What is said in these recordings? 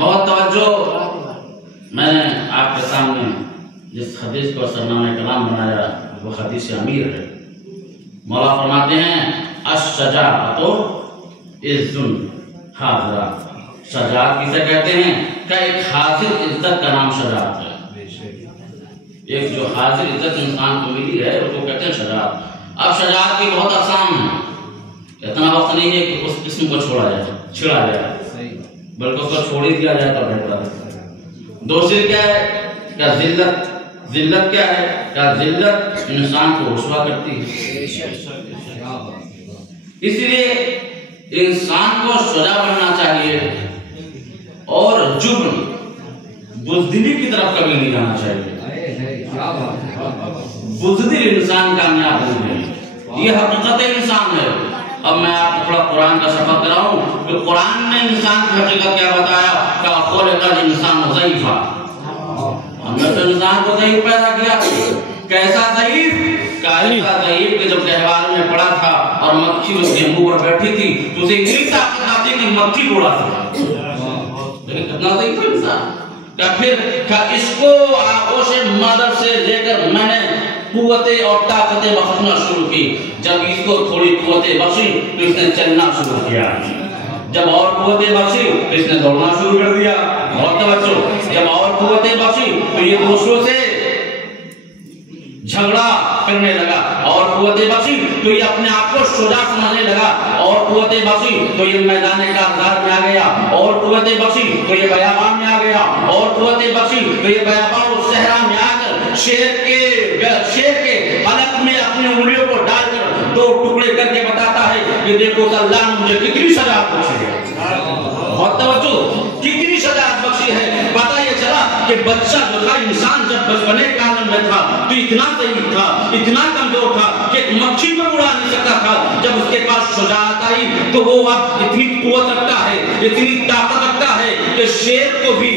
بہت توجہ. میں نے آپ کے سامنے جس حدیث کو سرنامہ کلام بنایا وہ حدیث امیر ہے. مولا فرماتے ہیں الشجاعۃ عز حاضرہ. شجاعت کسے کہتے ہیں کہ ایک حاضر عزت کا نام شجاعت ہے. ایک جو حاضر عزت انسان کو ملی ہے اس کو کہتے ہیں شجاعت. اب شجاعت کی بہت آسان ہے. اتنا وقت نہیں ہے کہ اس قسم کو چھوڑا جائے بلکہ اس کو چھوڑ ہی دیا جائے تو بہتر ہے. دوسری کیا ہے کہ ذلت کیا ہے کہ ذلت انسان کو رسوا کرتی ہے. اس لیے انسان کو شجاع بننا چاہیے اور جبن بزدلی کی طرف کبھی نہیں جانا چاہیے. بزدل انسان کامیاب نہیں ہے. یہ حقیقت انسان ہے. اب میں آپ کو تھوڑا قرآن کا سبق کراؤں کہ قرآن نے انسان کی حقیقت کیا بتایا کہ خلق الانسان ضعیفا. ہم نے تو انسان کو ضعیف پیدا کیا. کیسا ضعیف؟ ایسا ضعیف کہ جب گہوارے میں پڑا تھا اور مکھی اس کے منہ پر بیٹھی تھی تو اسے اتنی طاقت آتی کہ مکھی اڑا تھا. کتنا ضعیف ہے انسان. پھر اس کو آغوش مادر سے لے کر میں نے قوتیں اور طاقتیں بخشنا شروع کی. جب اس کو تھوڑی قوتیں بخشی تو اس نے چلنا شروع کیا. جب اور قوتیں بخشی تو اس نے دوڑنا شروع کر دیا. بہت توجہ. جب اور قوتیں بخشی تو یہ دوسروں سے جھگڑا کرنے لگا. اور قوتیں بخشی تو یہ اپنے آپ کو شجاع سمجھنے لگا. اور قوتیں بخشی تو یہ میدان کارزار میں آ گیا. اور قوتیں بخشی تو یہ بیابان میں آ گیا. اور قوتیں بخشی تو یہ بیابان اور صحرا میں آ کر شیر کے حلق میں اپنی انگلیوں کو ڈال کر دو ٹکڑے کر کے بتاتا ہے کہ دیکھو اللہ نے مجھے کتنی شجاعت بخشی ہے. بہت توجہ. کتنی شجاعت بخشی ہے. پتہ یہ چلا کہ بچہ جو تھا انسان جب بچپنے کے عالم میں تھا تو اتنا ضعیف تھا, اتنا کمزور تھا کہ مکھی کو اڑا نہیں سکتا تھا. جب اس کے پاس شجاعت آئی تو وہ اب اتنی قوت رکھتا ہے, اتنی طاقت رکھتا ہے کہ شیر کو بھی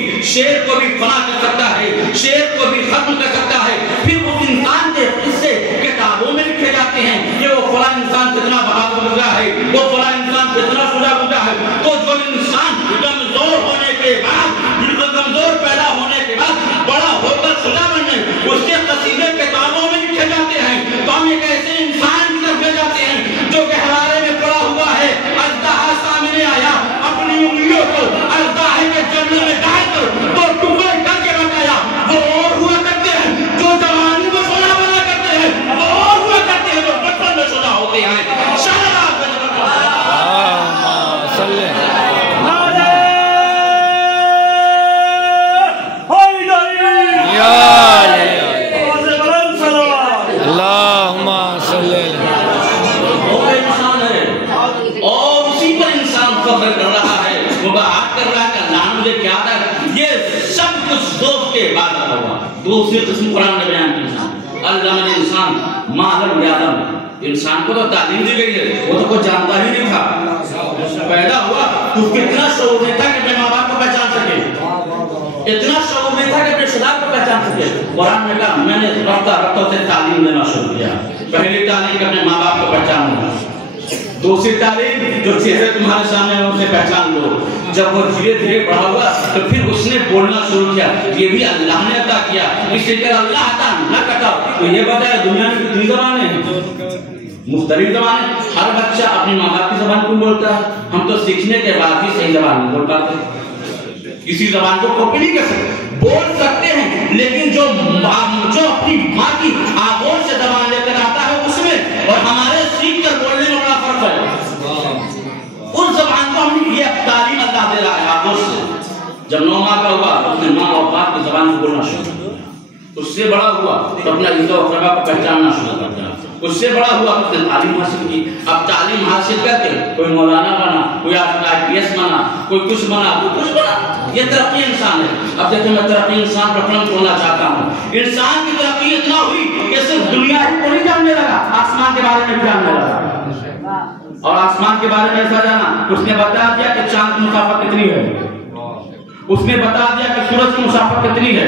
فنا کر سکتا ہے, شیر کو بھی ختم کر سکتا ہے. پھر اس انسان کے قصے کتابوں میں لکھے جاتے ہیں کہ وہ فلاں انسان کتنا بہادر گزرا ہے, وہ فلاں انسان کتنا شجاع گزرا ہے. تو جو انسان کمزور ہونے کے بعد, کمزور پیدا ہونے کے بعد بڑا ہو کر شجاع بنے, اس کے قصیدے کتابوں میں لکھے جاتے ہیں. تو ہم ایک ایسے انسان کی طرف لے جاتے ہیں جو گہوارے میں پڑا ہوا ہے. اژدہا سامنے آیا, اپنی انگلیوں کو اژدہے کے جنگل میں ڈال کر دو ٹکڑے کر کے بتایا. وہ اور ہوا کرتے ہیں جو جوانی میں شجاع بنا کرتے ہیں, وہ اور ہوا کرتے ہیں جو بچپن میں شجاع ہوتے ہیں. دوسری قسم قرآن نے بیان کی. علم الانسان ما لم یعلم. انسان کو تو تعلیم دی گئی ہے, وہ تو کوئی جانتا ہی نہیں تھا. پیدا ہوا تو کتنا شعور نہیں تھا کہ اپنے ماں باپ کو پہچان سکے, اتنا شعور نہیں تھا کہ اپنے شجاعت کو پہچان سکے. قرآن نے کہا میں نے رفتہ اسے تعلیم دینا شروع کیا. پہلی تعلیم اپنے ماں باپ کو پہچاننا, دوسری تعلیم جو چہرے تمہارے سامنے ہیں اسے پہچان لو. جب وہ دھیرے دھیرے بڑھا ہوا تو پھر اس نے بولنا شروع کیا. یہ بھی اللہ نے عطا کیا, اس لیے کہ اللہ عطا نہ کرتا. تو یہ بتایا دنیا میں کتنی زبانیں ہیں, مختلف زبانیں. ہر بچہ اپنی ماں باپ کی زبان کو بولتا ہے. ہم تو سیکھنے کے بعد بھی صحیح زبان نہیں بول پاتے, کسی زبان کو کاپی نہیں کر سکتے. بول سکتے ہیں لیکن جو اپنی ماں کی آغوش سے زبان لے کر آتا ہے اس میں اور ہمارے سیکھ کر بولنے میں بڑا فرق ہے. اس زبان کو ہم نے یہ تعلیم اللہ دے رہا ہے آغوش سے. جب 9 ماہ کا ہوا اس نے ماں اور باپ کی زبان کو بولنا شروع کیا. اس سے بڑا ہوا تو اپنا عزت و اقربا کو پہچاننا شروع کر دیا. اس سے بڑا ہوا اس نے تعلیم حاصل کی. اب تعلیم حاصل کر کے کوئی مولانا بنا, کوئی IPS بنا, کوئی کچھ بنا, کوئی کچھ بنا. یہ ترقی انسان ہے. اب دیکھیں میں ترقی انسان پر قلم توڑنا چاہتا ہوں. انسان کی ترقی اتنا ہوئی کہ صرف دنیا ہی کو نہیں جاننے لگا, آسمان کے بارے میں بھی جاننے لگا. اور آسمان کے بارے میں ایسا جانا اس نے بتا دیا کہ چاند کی مسافت کتنی ہے, اس نے بتا دیا کہ سورج کی مسافت کتنی ہے.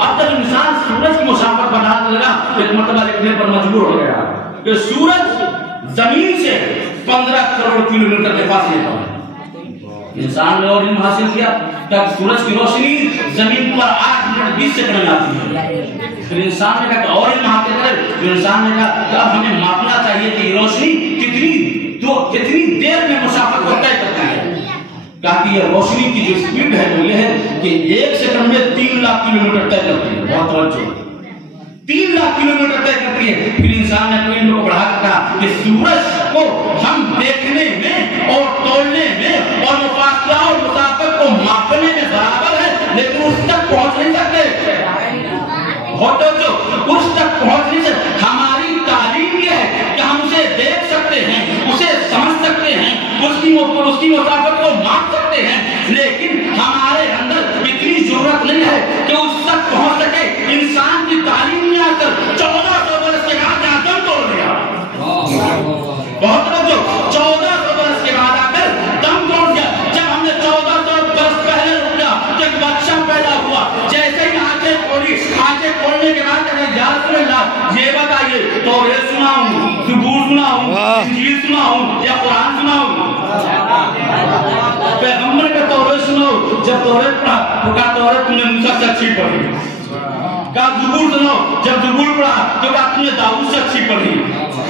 اب جب انسان سورج کی مسافت بتانے لگا ایک مرتبہ لکھنے پر مجبور ہو گیا کہ سورج زمین سے 15 کروڑ کلومیٹر کے فاصلے پر ہے. انسان نے اور علم حاصل کیا کہ سورج کی روشنی زمین پر 8 منٹ 20 سیکنڈ میں آتی ہے. پھر انسان نے کہا کہ اور علم حاصل کرے. پھر انسان نے کہا کہ اب ہمیں ماپنا چاہیے کہ یہ روشنی کتنی دیر میں مسافت کو طے کرتی ہے. کہا کہ یہ روشنی کی جو سپیڈ ہے وہ یہ ہے کہ 1 سیکنڈ میں 3 لاکھ کلومیٹر طے کرتی ہے. بہت توجہ, 3 لاکھ کلومیٹر طے کرتی ہے. پھر انسان نے اپنے علم کو بڑھا کر کہا کہ سورج کو ہم دیکھنے میں اور تولنے میں اور مفاصلہ اور مسافت کو ماپنے میں برابر ہے, لیکن اس تک پہنچ نہیں سکتے. بہت توجہ, اس تک پہنچ نہیں سکتے. ہماری تعلیم یہ ہے کہ ہم اسے دیکھ سکتے ہیں, اسے سمجھ سکتے ہیں, اس کی مسافت کو ماپ سکتے ہیں, لیکن ہمارے اندر اتنی ضرورت نہیں ہے کہ اس تک پہنچ سکے. انسان کی تعلیم میں آ کر 1400 برس کے بعد دم توڑ دیا. بہت توجہ, 1400 برس کے بعد آ کر دم توڑ دیا. جب ہم نے 1400 برس پہلے رکا تو ایک بچہ پیدا ہوا, جیسے ہی آنکھیں کھولی, آنکھیں کھولنے کے بعد کہتے یا رسول اللہ یہ بتائیے توریت سناؤں, زبور سناؤں, انجیل سناؤں یا قرآن سناؤں؟ پیغمبر کا توریت سناؤ. جب توریت پڑھا تو کہا توریت تم نے موسیٰ سے اچھی پڑھی. کہا زبور سناؤ, جب زبور پڑھا تو کہا تم نے داؤد سے اچھی پڑھی.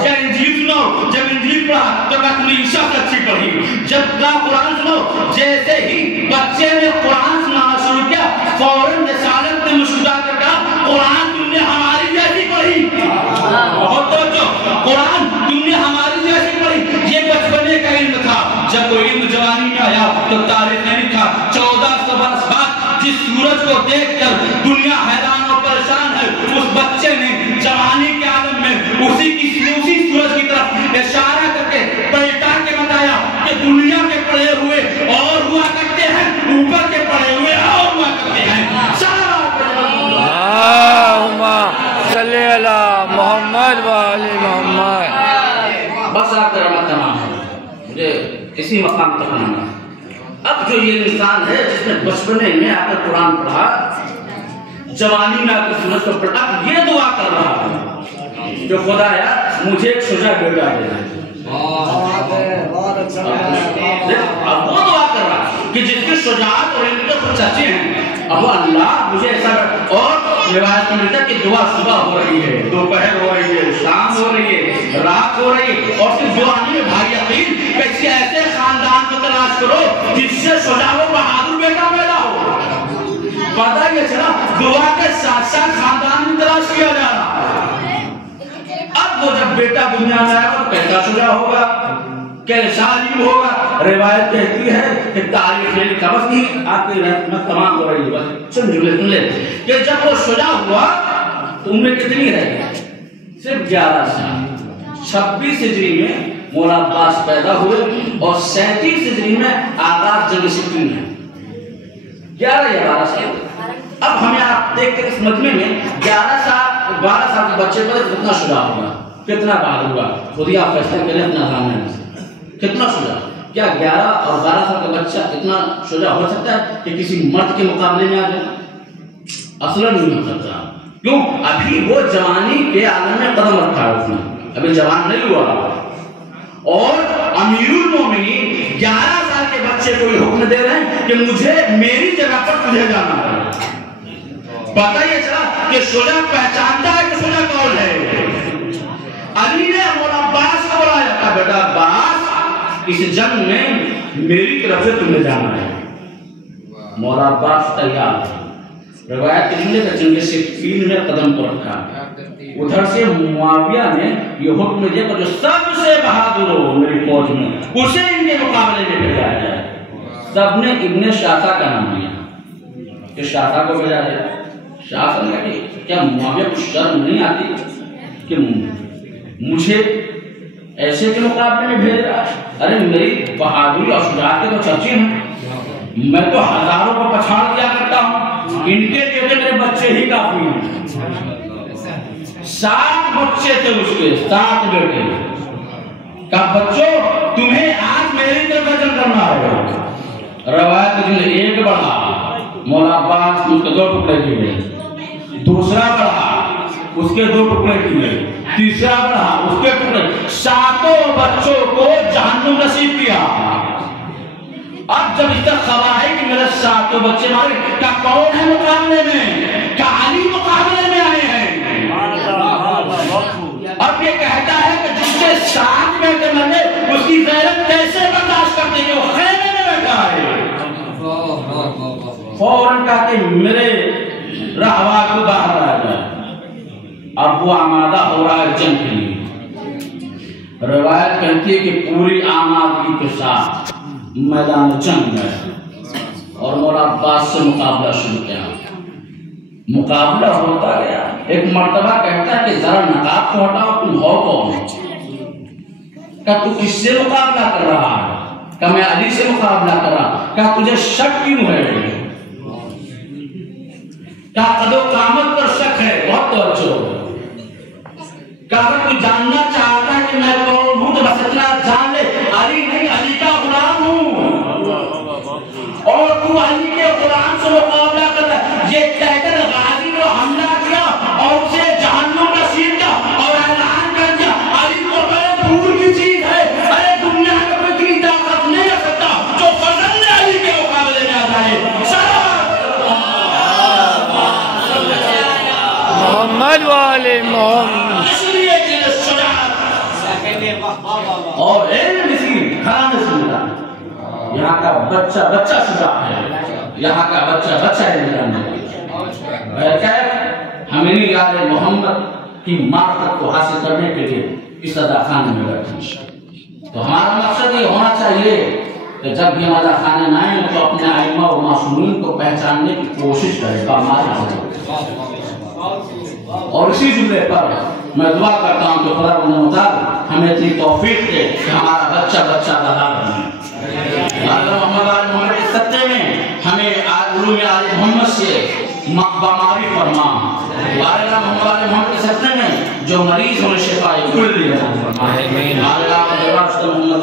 کہا انجیل سناؤ, جب انجیل پڑھا تو کہا تم نے عیسیٰ سے اچھی پڑھی. جب کہا قرآن سناؤ, جیسے ہی بچے نے قرآن سنانا شروع کیا فوراً رسالت نے مسکرا کر کہا قرآن تم نے ہماری جیسی پڑھی. بہت توجہ, قرآن تم نے ہماری جیسی پڑھی. یہ بچپنے کا علم تھا. جب کوئی علم جوانی میں آیا تو تاریخ نے لکھا 1400 برس بعد جس سورج کو دیکھ کر دنیا حیران اور پریشان ہے, اس بچے نے جوانی کے عالم میں اسی سورج کی طرف اشارہ کر کے پلٹا کے بتایا کہ دنیا کے پڑے ہوئے اور ہوا کرتے ہیں, اوپر کے پڑے ہوئے اور ہوا کرتے ہیں. اللہم صلی علی محمد و آل محمد. بس آپ کا رمضان تمام ہے, مجھے اسی مقام تک آنا. اب جو یہ انسان ہے جس نے بچپنے میں آ کر قرآن پڑھا, جوانی میں آ کر سورج کو پڑھا, اب یہ دعا کر رہا ہے کہ خدایا مجھے ایک شجاع بیٹا دے. اب وہ دعا کر رہا ہے کہ جس کی شجاعت اور علم کے کچھ اچھے ہیں, اب اللہ مجھے ایسا. اور روایت میں ملتا ہے کہ دعا صبح ہو رہی ہے, دوپہر ہو رہی ہے, شام ہو رہی ہے, رات ہو رہی ہے, اور پھر جوانی میں بھائی یقین کسی ایسے خاندان کو تلاش کرو جس سے شجاع و بہادر بیٹا پیدا ہو. پتہ یہ چلا دعا کے ساتھ ساتھ خاندان میں تلاش کیا جا رہا. اب وہ جب بیٹا دنیا میں آئے گا تو کیسا شجاع ہوگا, کیسا عالم ہوگا. روایت کہتی ہے کہ تاریخ نے لکھا, بس نہیں آپ کی رحمت تمام ہو رہی ہے, بس سن لے کہ جب وہ شجاع ہوا تو عمر کتنی رہ گئی, صرف 11 سال. 26 ہجری میں مولا عباس پیدا ہوئے اور 37 ہجری میں آغاز جنگ صفین ہے. 11 یا 12 سال. اب ہمیں آپ دیکھتے اس مجمع میں 11 سال 12 سال کے بچے پر کتنا شجاع ہوگا, کتنا بہادر ہوگا. خود ہی آپ فیصلہ کریں اپنا سامنے سے کتنا شجاع. کیا 11 اور 12 سال کا بچہ اتنا شجاع ہو سکتا ہے کہ کسی مرد کے مقابلے میں آ جائے؟ اصلا نہیں ہو سکتا. کیوں؟ ابھی وہ جوانی کے عالم میں قدم رکھا ہے, اس نے ابھی جوان نہیں ہوا. اور امیر المومنین 11 سال کے بچے کو یہ حکم دے رہے ہیں کہ مجھے میری جگہ پر تجھے جانا ہے. پتہ یہ چلا کہ شجاع پہچانتا ہے کہ شجاع کون ہے. علی نے مولا عباس کو بلایا, کہا بیٹا عباس اس جنگ میں میری طرف سے تمہیں جانا ہے. مولا عباس تیار. روایت کے جملے کا جنگ صفین میں قدم کو رکھا. ادھر سے معاویہ نے یہ حکم دیا کہ جو سب سے بہادر ہو میری فوج میں اسے ان کے مقابلے میں بھیجا جائے. سب نے ابن شاخا کا نام لیا کہ شاخا کو بھیجا جائے. شاخا نے کہا کہ کیا معاویہ کو شرم نہیں آتی کہ مجھے ایسے کے مقابلے میں بھیج رہا ہے؟ ارے میری بہادری اور شجاعت کے تو چرچے ہیں, میں تو ہزاروں کو پچھاڑ دیا کرتا ہوں, ان کے لیے میرے بچے ہی کافی ہیں. 7 بچے تھے اس کے, 7 بیٹے. کہا بچوں تمہیں آج میری طرف وزن کرنا ہے. روایت میں ایک بڑھا, مولا عباس اس کے 2 ٹکڑے کیے, دوسرا بڑھا اس کے 2 ٹکڑے کیے, تیسرا بڑھا اس کے ٹکڑے. 7 بچوں کو جہنم نصیب کیا. اب جب اس تک خبر ہے کہ میرے ساتھ بچے مارے کیا کون ہے مقابلے میں؟ کیا علی مقابلے میں آئے ہیں؟ اب یہ کہتا ہے کہ جس کے ساتھ میں کہ میں نے اس کی غیرت کیسے برداشت کرتے کہ وہ خیمے میں بیٹھا ہے. فوراً کہا کہ میرے رہوا کو باہر آ جائے. اب وہ آمادہ ہو رہا ہے جنگ کے لیے. روایت کہتی ہے کہ پوری آمادگی کے ساتھ میدان جنگ میں اور مولا عباس سے مقابلہ شروع کیا. مقابلہ ہوتا گیا. ایک مرتبہ کہتا ہے کہ ذرا نقاب کو ہٹاؤ, تم ہو کون؟ کہ تو کس سے مقابلہ کر رہا ہے؟ کہ میں علی سے مقابلہ کر رہا. کہ تجھے شک کیوں ہے؟ کہ قد و قامت پر شک ہے. بہت توجہ. کہ اگر تو جاننا چاہتا ہے کہ میں کون ہوں تو بس اتنا جان لے, علی نہیں, علی کا غلام ہوں. اور تو علی کے غلام سے مقابلہ کر رہا ہے. یہ کہہ کر غازی نے حملہ کیا اور اسے جہنم نصیب کیا اور اعلان کر دیا علی تو بڑے دور کی چیز ہے. ارے دنیا میں کوئی اتنی طاقت نہیں رکھ سکتا جو فضل علی کے مقابلے میں آ جائے. محمد والے محمد. اور مسکین کھانا نہیں سنتا. یہاں کا بچہ شجاع ہے. یہاں کا بچہ ہے. ہمیں نہیں یاد ہے محمد کی مارکت کو حاصل کرنے کے لیے اس ادا خانے میں بیٹھے. تو ہمارا مقصد یہ ہونا چاہیے کہ جب بھی ہم ادا خانے میں آئیں تو اپنے ائمہ و معصومین کو پہچاننے کی کوشش کریں. اور اسی جملے پر میں دعا کرتا ہوں کہ خدا رب العالمین ہمیں اتنی توفیق دے کہ ہمارا بچہ دلال بنے. محمد آل محمد کے سطح میں ہمیں علوم آل محمد سے باماری فرما. محمد آل محمد کے سطح میں جو مریض ہونے شفا کل دے فرما. محمد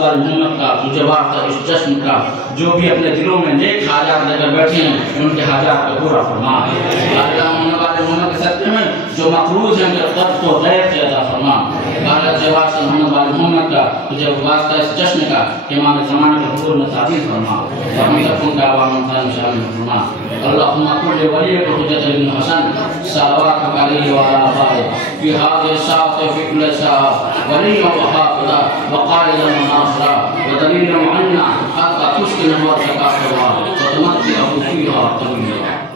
آل محمد کا جو واسطہ اس جشن کا جو بھی اپنے دلوں میں نیک حاجات لے کر بیٹھے ہیں ان کے حاجات کو پورا فرما. محمد آل محمد کے سطح میں جو مقروض ہیں ان کے قرض کو غیر سے ادا فرما. واسطہ محمد آل محمد کا جو واسطہ اس جشن کا امام زمانے کے حضور میں تعظیم فرما. اور ہم سب ان کا عوام خان شامل فرما. اللہم کل ولی کو حجت ابن حسن صلوات علیہ وعلی آبائے فی هذه الساعة في كل ساعة وليا وحافظا وقائدا وناصرا ودليلا عنا حتى تسكن وارتقى وتمتعه فيها طويلا.